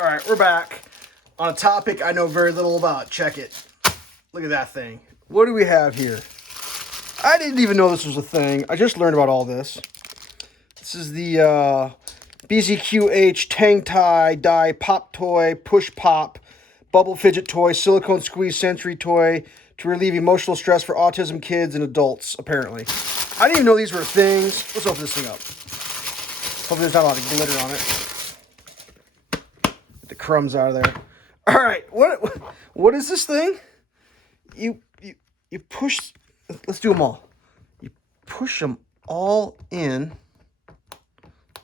All right, we're back on a topic I know very little about. Check it. Look at that thing. What do we have here? I didn't even know this was a thing. I just learned about all this. This is the BZQH Tang Tie Die Pop Toy Push Pop Bubble Fidget Toy Silicone Squeeze Sensory Toy to relieve emotional stress for autism kids and adults, apparently. I didn't even know these were things. Let's open this thing up. Hopefully there's not a lot of glitter on it. Get the crumbs out of there. All right, what is this thing? You push. Let's do them all. You push them all in.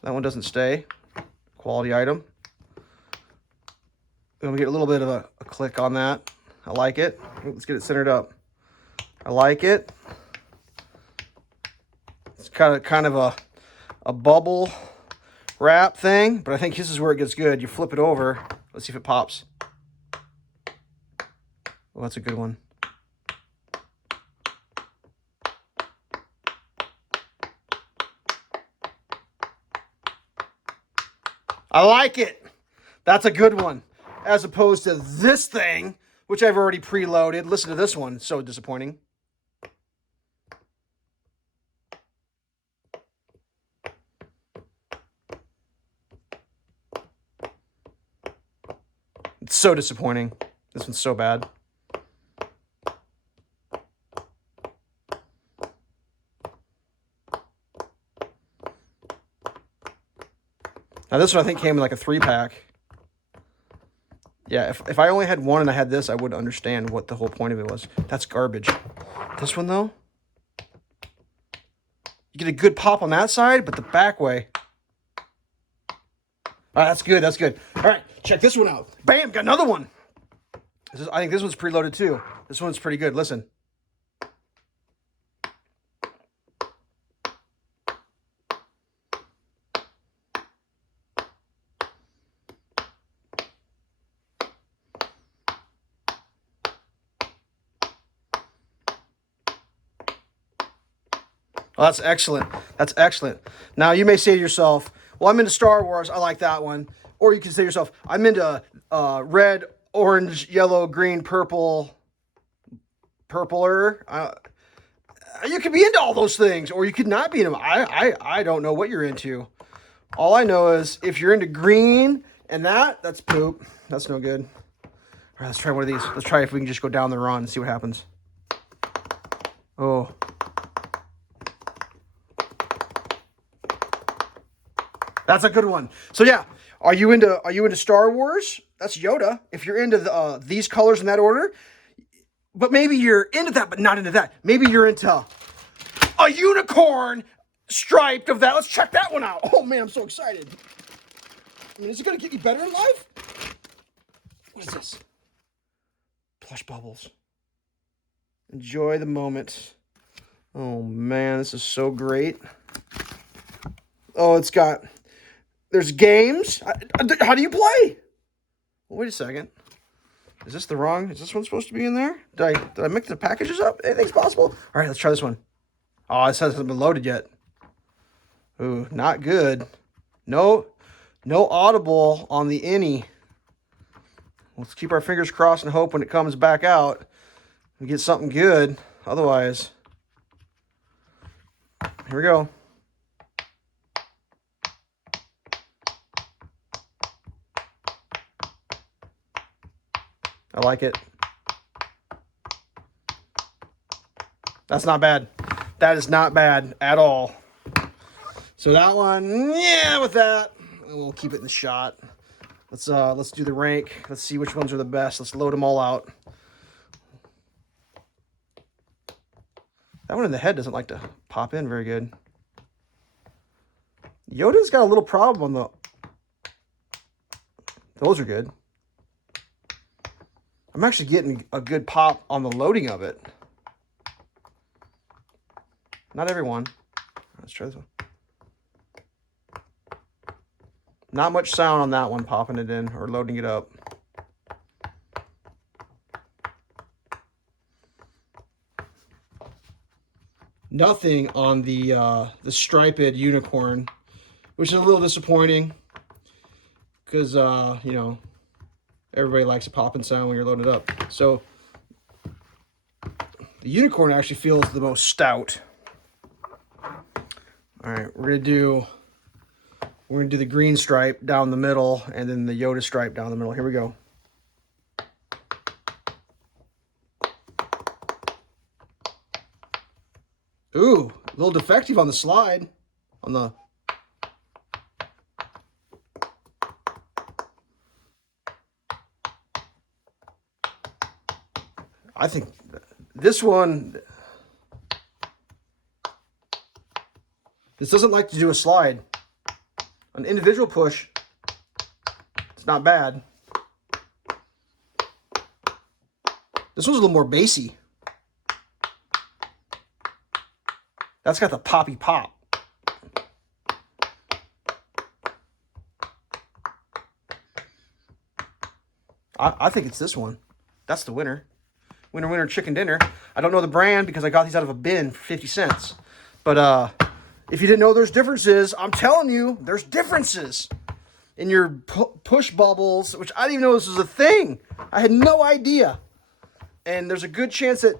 That one doesn't stay. Quality item. I'm gonna get a little bit of a click on that. I like it. Let's get it centered up. I like it. It's kind of a bubble wrap thing, but I think this is where it gets good. You flip it over. Let's see if it pops. Well, that's a good one. I like it. That's a good one. As opposed to this thing, which I've already preloaded. Listen to this one. So disappointing. It's so disappointing. This one's so bad. Now this one I think came in like a 3-pack. Yeah, if I only had one and I had this, I wouldn't understand what the whole point of it was. That's garbage. This one though, you get a good pop on that side, but the back way. All right, that's good. That's good. All right, check this one out. Bam, got another one. I think this one's preloaded too. This one's pretty good. Listen. Oh, that's excellent. That's excellent. Now, you may say to yourself, well, I'm into Star Wars. I like that one. Or you can say to yourself, I'm into red, orange, yellow, green, purple, purpler. You could be into all those things, or you could not be into them. I don't know what you're into. All I know is if you're into green and that's poop. That's no good. All right, let's try one of these. Let's try if we can just go down the run and see what happens. Oh. That's a good one. So yeah, are you into Star Wars? That's Yoda. If you're into these colors in that order, but maybe you're into that, but not into that. Maybe you're into a unicorn striped of that. Let's check that one out. Oh man, I'm so excited. I mean, is it gonna get you better in life? What is this? Plush bubbles. Enjoy the moment. Oh man, this is so great. Oh, there's games. How do you play? Well, wait a second. Is this one supposed to be in there? Did I mix the packages up? Anything's possible? All right, let's try this one. Oh, it hasn't been loaded yet. Ooh, not good. No audible on the innie. Let's keep our fingers crossed and hope when it comes back out, we get something good. Otherwise, here we go. I like it. That's not bad. That is not bad at all. So that one, yeah, with that, we'll keep it in the shot. Let's do the rank. Let's see which ones are the best. Let's load them all out. That one in the head doesn't like to pop in very good. Yoda's got a little problem on those are good. I'm actually getting a good pop on the loading of it. Not every one. Let's try this one. Not much sound on that one, popping it in or loading it up. Nothing on the striped unicorn, which is a little disappointing. because, you know, everybody likes a popping sound when you're loaded up. So the unicorn actually feels the most stout. All right, we're gonna do the green stripe down the middle, and then the Yoda stripe down the middle. Here we go. Ooh, a little defective on the slide. I think this one, this doesn't like to do a slide. An individual push, it's not bad. This one's a little more bassy. That's got the poppy pop. I think it's this one. That's the winner. Winner, winner, chicken dinner. I don't know the brand because I got these out of a bin for 50 cents. But if you didn't know there's differences, I'm telling you, there's differences in your push bubbles, which I didn't even know this was a thing. I had no idea. And there's a good chance that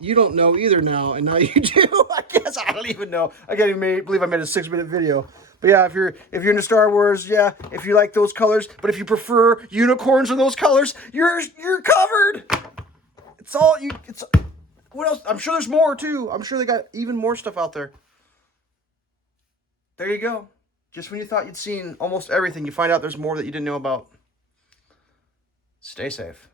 you don't know either now, and now you do. I guess I don't even know. I can't even believe I made a 6-minute video. But yeah, if you're into Star Wars, yeah, if you like those colors, but if you prefer unicorns or those colors, you're covered. It's all you. It's what else? I'm sure there's more too. I'm sure they got even more stuff out there. There you go. Just when you thought you'd seen almost everything, you find out there's more that you didn't know about. Stay safe.